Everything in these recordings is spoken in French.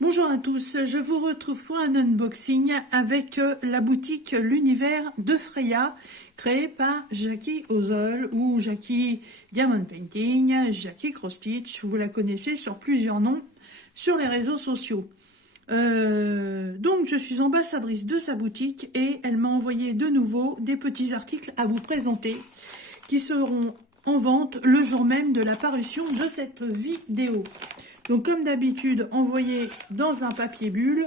Bonjour à tous, je vous retrouve pour un unboxing avec la boutique L'Univers de Freya, créée par Jackie Ozol ou Jackie Diamond Painting, Jackie Cross Stitch, vous la connaissez sur plusieurs noms sur les réseaux sociaux. Donc je suis ambassadrice de sa boutique et elle m'a envoyé de nouveau des petits articles à vous présenter qui seront en vente le jour même de la parution de cette vidéo. Donc comme d'habitude, envoyé dans un papier bulle,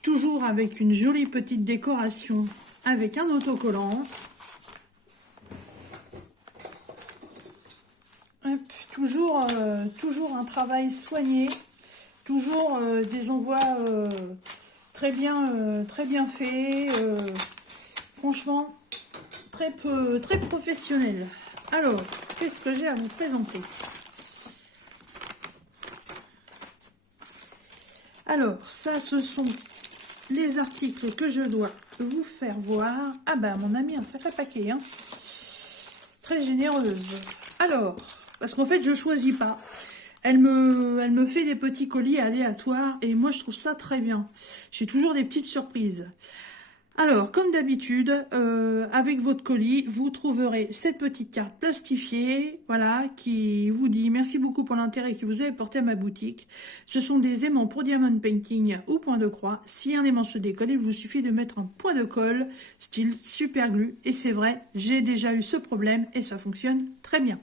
toujours avec une jolie petite décoration, avec un autocollant. Hop, toujours un travail soigné, toujours des envois très bien faits, franchement très professionnel. Alors, qu'est-ce que j'ai à vous présenter ? Alors, ça, ce sont les articles que je dois vous faire voir. Ah bah, mon ami, un sacré paquet, hein. Très généreuse. Alors, parce qu'en fait, je choisis pas. Elle me fait des petits colis aléatoires et moi, je trouve ça très bien. J'ai toujours des petites surprises. Alors, comme d'habitude, avec votre colis, vous trouverez cette petite carte plastifiée, voilà, qui vous dit « Merci beaucoup pour l'intérêt que vous avez porté à ma boutique. Ce sont des aimants pour Diamond Painting ou point de croix. Si un aimant se décolle, il vous suffit de mettre un point de colle, style super glue. » Et c'est vrai, j'ai déjà eu ce problème et ça fonctionne très bien.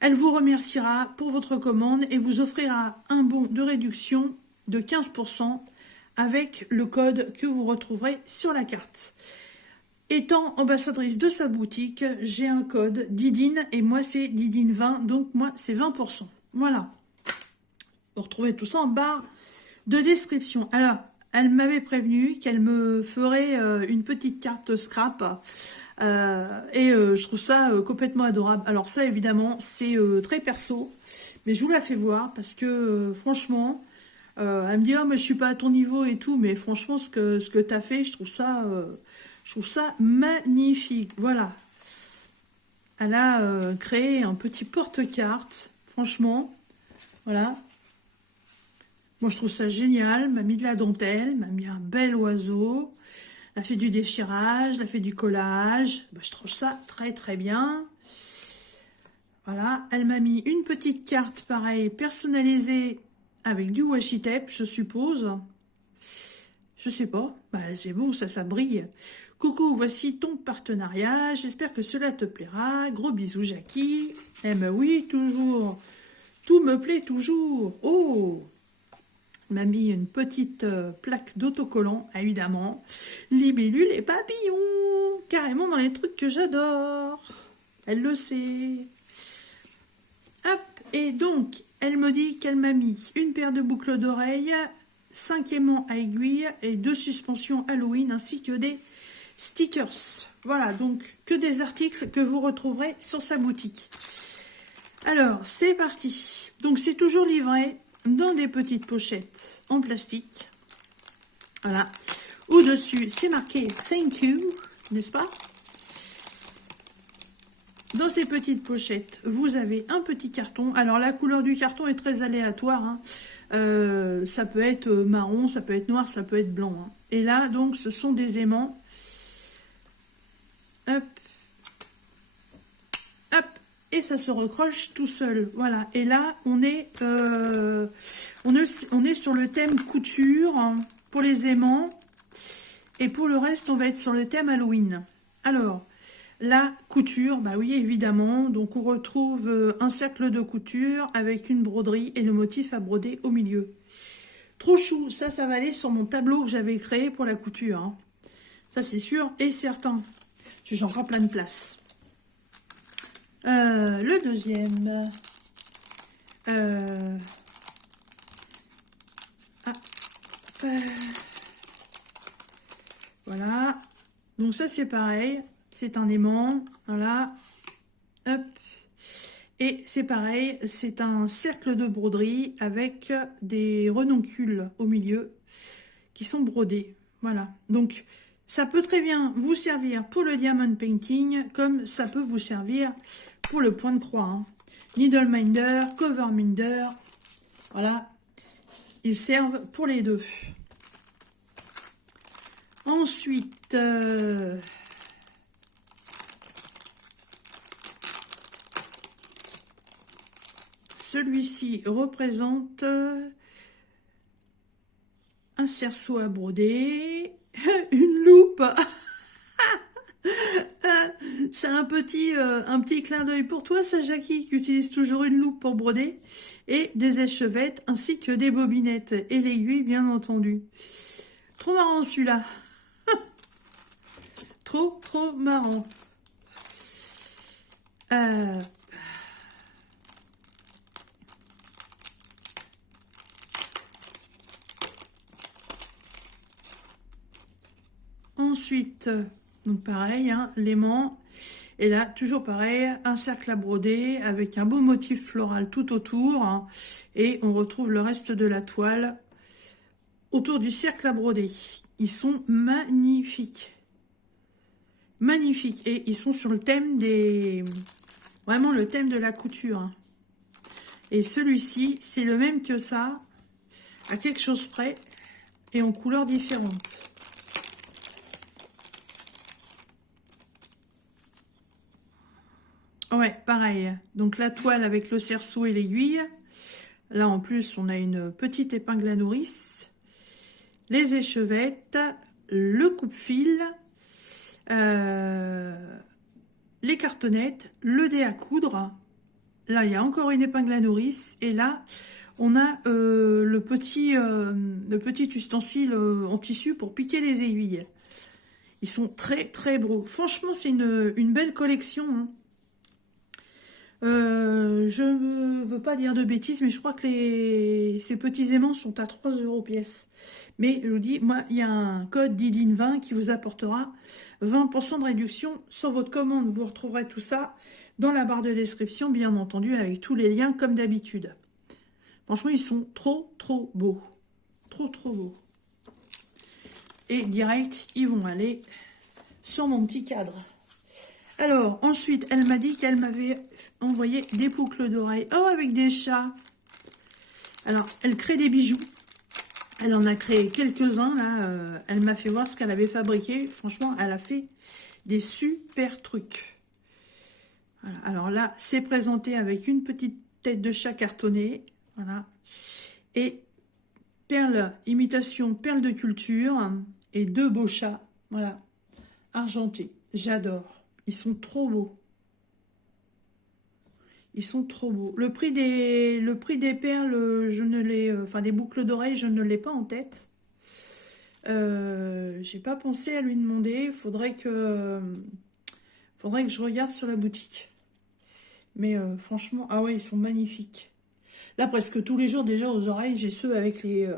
Elle vous remerciera pour votre commande et vous offrira un bon de réduction de 15% avec le code que vous retrouverez sur la carte. Étant ambassadrice de sa boutique, j'ai un code Didine et moi c'est Didine20, donc moi c'est 20%. Voilà. Vous retrouvez tout ça en barre de description. Alors, elle m'avait prévenu qu'elle me ferait une petite carte scrap et je trouve ça complètement adorable. Alors ça évidemment c'est très perso, mais je vous la fais voir parce que franchement... elle me dit « Oh, mais je suis pas à ton niveau et tout », mais franchement, ce que tu as fait, je trouve ça magnifique. Voilà. Elle a créé un petit porte-carte, franchement. Voilà. Moi, je trouve ça génial. Elle m'a mis de la dentelle, m'a mis un bel oiseau. Elle a fait du déchirage, elle a fait du collage. Ben, je trouve ça très bien. Voilà. Elle m'a mis une petite carte, pareil, personnalisée, avec du washi tape, je suppose. Je sais pas. Bah, c'est beau, ça brille. Coucou, voici ton partenariat. J'espère que cela te plaira. Gros bisous, Jackie. Eh ben oui, toujours. Tout me plaît toujours. Oh, elle m'a mis une petite plaque d'autocollant, évidemment. Libellules et papillons. Carrément dans les trucs que j'adore. Elle le sait. Hop, et donc... elle me dit qu'elle m'a mis une paire de boucles d'oreilles, 5 aimants à aiguille et 2 suspensions Halloween ainsi que des stickers. Voilà, donc que des articles que vous retrouverez sur sa boutique. Alors, c'est parti. Donc, c'est toujours livré dans des petites pochettes en plastique. Voilà. Au-dessus, c'est marqué « Thank you », n'est-ce pas ? Dans ces petites pochettes, vous avez un petit carton. Alors, la couleur du carton est très aléatoire, hein. Ça peut être marron, ça peut être noir, ça peut être blanc, hein. Et là, donc, ce sont des aimants. Hop. Hop. Et ça se recroche tout seul. Voilà. Et là, on est sur le thème couture, hein, pour les aimants. Et pour le reste, on va être sur le thème Halloween. Alors... la couture, bah oui, évidemment. Donc, on retrouve un cercle de couture avec une broderie et le motif à broder au milieu. Trop chou. Ça va aller sur mon tableau que j'avais créé pour la couture, hein. Ça, c'est sûr et certain. J'ai encore plein de place. Le deuxième. Voilà. Donc, ça, c'est pareil. C'est un aimant, voilà, hop, et c'est pareil, c'est un cercle de broderie avec des renoncules au milieu qui sont brodés, voilà. Donc, ça peut très bien vous servir pour le diamond painting, comme ça peut vous servir pour le point de croix, hein. Needle minder, cover minder, voilà. ils servent pour les deux. Ensuite, celui-ci représente un cerceau à broder, une loupe. C'est un petit clin d'œil pour toi, ça, Jackie, qui utilise toujours une loupe pour broder, et des échevettes, ainsi que des bobinettes, et l'aiguille, bien entendu. Trop marrant, celui-là. Trop marrant. Ensuite, donc pareil, hein, l'aimant. Et là, toujours pareil, un cercle à broder avec un beau motif floral tout autour. Hein, et on retrouve le reste de la toile autour du cercle à broder. Ils sont magnifiques. Magnifiques. Et ils sont sur le thème des... Vraiment le thème de la couture. Hein. Et celui-ci, c'est le même que ça, à quelque chose près, et en couleurs différentes. Ouais, pareil. Donc la toile avec le cerceau et l'aiguille. Là, en plus, on a une petite épingle à nourrice. Les échevettes, le coupe-fil, les cartonnettes, le dé à coudre. Là, il y a encore une épingle à nourrice. Et là, on a le petit ustensile en tissu pour piquer les aiguilles. Ils sont très beaux. Franchement, c'est une belle collection. Hein. Je ne veux pas dire de bêtises, mais je crois que ces petits aimants sont à 3 € pièce. Mais je vous dis, moi, il y a un code Didine20 qui vous apportera 20% de réduction sur votre commande. Vous retrouverez tout ça dans la barre de description, bien entendu, avec tous les liens comme d'habitude. Franchement, ils sont trop beaux. Trop beaux. Et direct, ils vont aller sur mon petit cadre. Alors, ensuite, elle m'a dit qu'elle m'avait envoyé des boucles d'oreilles. Oh, avec des chats. Alors, elle crée des bijoux. Elle en a créé quelques-uns, là. Elle m'a fait voir ce qu'elle avait fabriqué. Franchement, elle a fait des super trucs. Voilà. Alors là, c'est présenté avec une petite tête de chat cartonnée. Voilà. Et imitation perles de culture. Et 2 beaux chats. Voilà. Argentés. J'adore. Ils sont trop beaux. Ils sont trop beaux. Le prix des perles, je ne l'ai... Enfin, des boucles d'oreilles, je ne l'ai pas en tête. J'ai pas pensé à lui demander. Faudrait que je regarde sur la boutique. Mais franchement, ah ouais, ils sont magnifiques. Là, presque tous les jours, déjà, aux oreilles, j'ai ceux avec les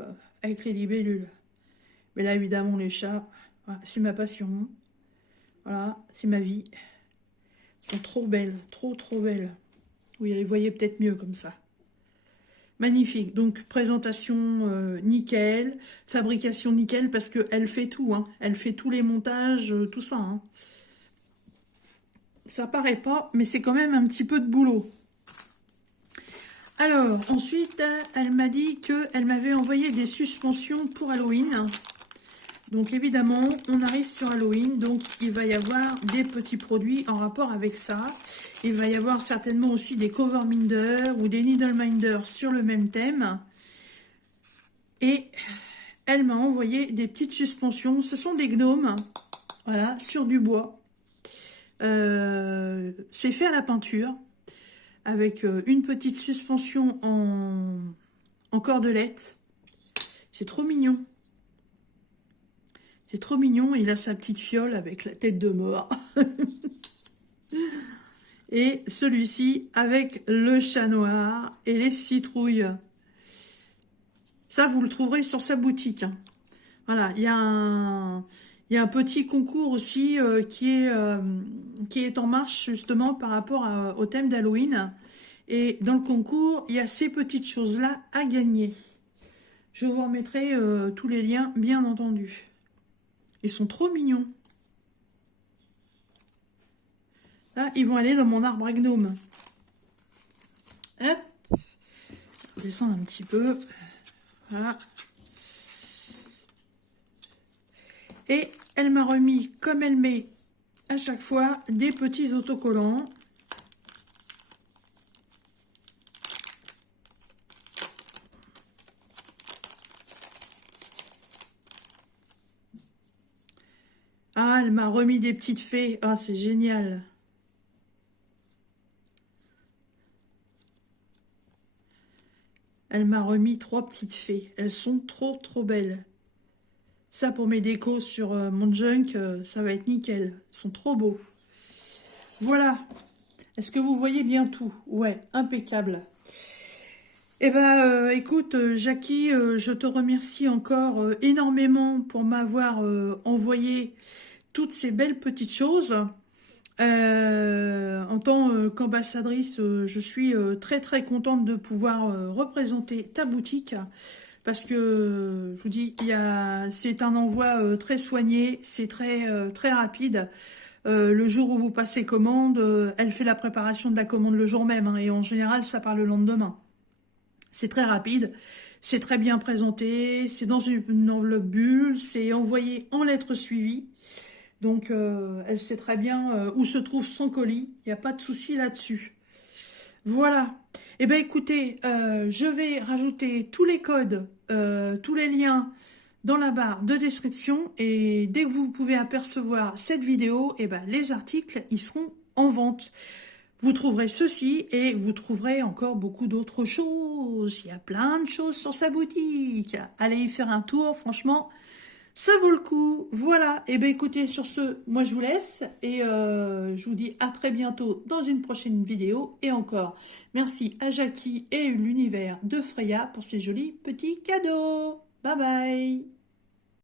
libellules. Mais là, évidemment, les chats, voilà, c'est ma passion. Voilà, c'est ma vie. Elles sont trop belles, trop belles. Oui, vous voyez peut-être mieux comme ça. Magnifique. Donc, présentation nickel, fabrication nickel, parce qu'elle fait tout. Hein. Elle fait tous les montages, tout ça. Hein. Ça paraît pas, mais c'est quand même un petit peu de boulot. Alors, ensuite, elle m'a dit qu'elle m'avait envoyé des suspensions pour Halloween. Donc évidemment, on arrive sur Halloween, donc il va y avoir des petits produits en rapport avec ça. Il va y avoir certainement aussi des cover minders ou des needle minders sur le même thème. Et elle m'a envoyé des petites suspensions. Ce sont des gnomes, voilà, sur du bois. C'est fait à la peinture, avec une petite suspension en cordelette. C'est trop mignon. C'est trop mignon, il a sa petite fiole avec la tête de mort. Et celui-ci avec le chat noir et les citrouilles. Ça, vous le trouverez sur sa boutique. Hein. Voilà, il y a un petit concours aussi qui est en marche justement par rapport au thème d'Halloween. Et dans le concours, il y a ces petites choses-là à gagner. Je vous remettrai tous les liens, bien entendu. Ils sont trop mignons. Là, ils vont aller dans mon arbre à gnome. Hop. Je descends un petit peu. Voilà. Et elle m'a remis, comme elle met à chaque fois, des petits autocollants. Ah, elle m'a remis des petites fées. Ah, c'est génial. Elle m'a remis 3 petites fées. Elles sont trop, trop belles. Ça, pour mes décos sur mon junk, ça va être nickel. Ils sont trop beaux. Voilà. Est-ce que vous voyez bien tout? Ouais, impeccable. Eh ben, écoute, Jackie, je te remercie encore énormément pour m'avoir envoyé toutes ces belles petites choses. En tant qu'ambassadrice, je suis très très contente de pouvoir représenter ta boutique parce que je vous dis, c'est un envoi très soigné, c'est très rapide. Le jour où vous passez commande, elle fait la préparation de la commande le jour même, hein, et en général ça part le lendemain. C'est très rapide, c'est très bien présenté, c'est dans une enveloppe bulle, c'est envoyé en lettres suivies. Donc, elle sait très bien où se trouve son colis. Il n'y a pas de souci là-dessus. Voilà. Eh bien, écoutez, je vais rajouter tous les codes, tous les liens dans la barre de description. Et dès que vous pouvez apercevoir cette vidéo, eh ben, les articles, ils seront en vente. Vous trouverez ceci et vous trouverez encore beaucoup d'autres choses. Il y a plein de choses sur sa boutique. Allez y faire un tour, franchement. Ça vaut le coup, voilà. Et bien écoutez, sur ce, moi je vous laisse et je vous dis à très bientôt dans une prochaine vidéo. Et encore, merci à Jackie et l'univers de Freya pour ces jolis petits cadeaux. Bye bye.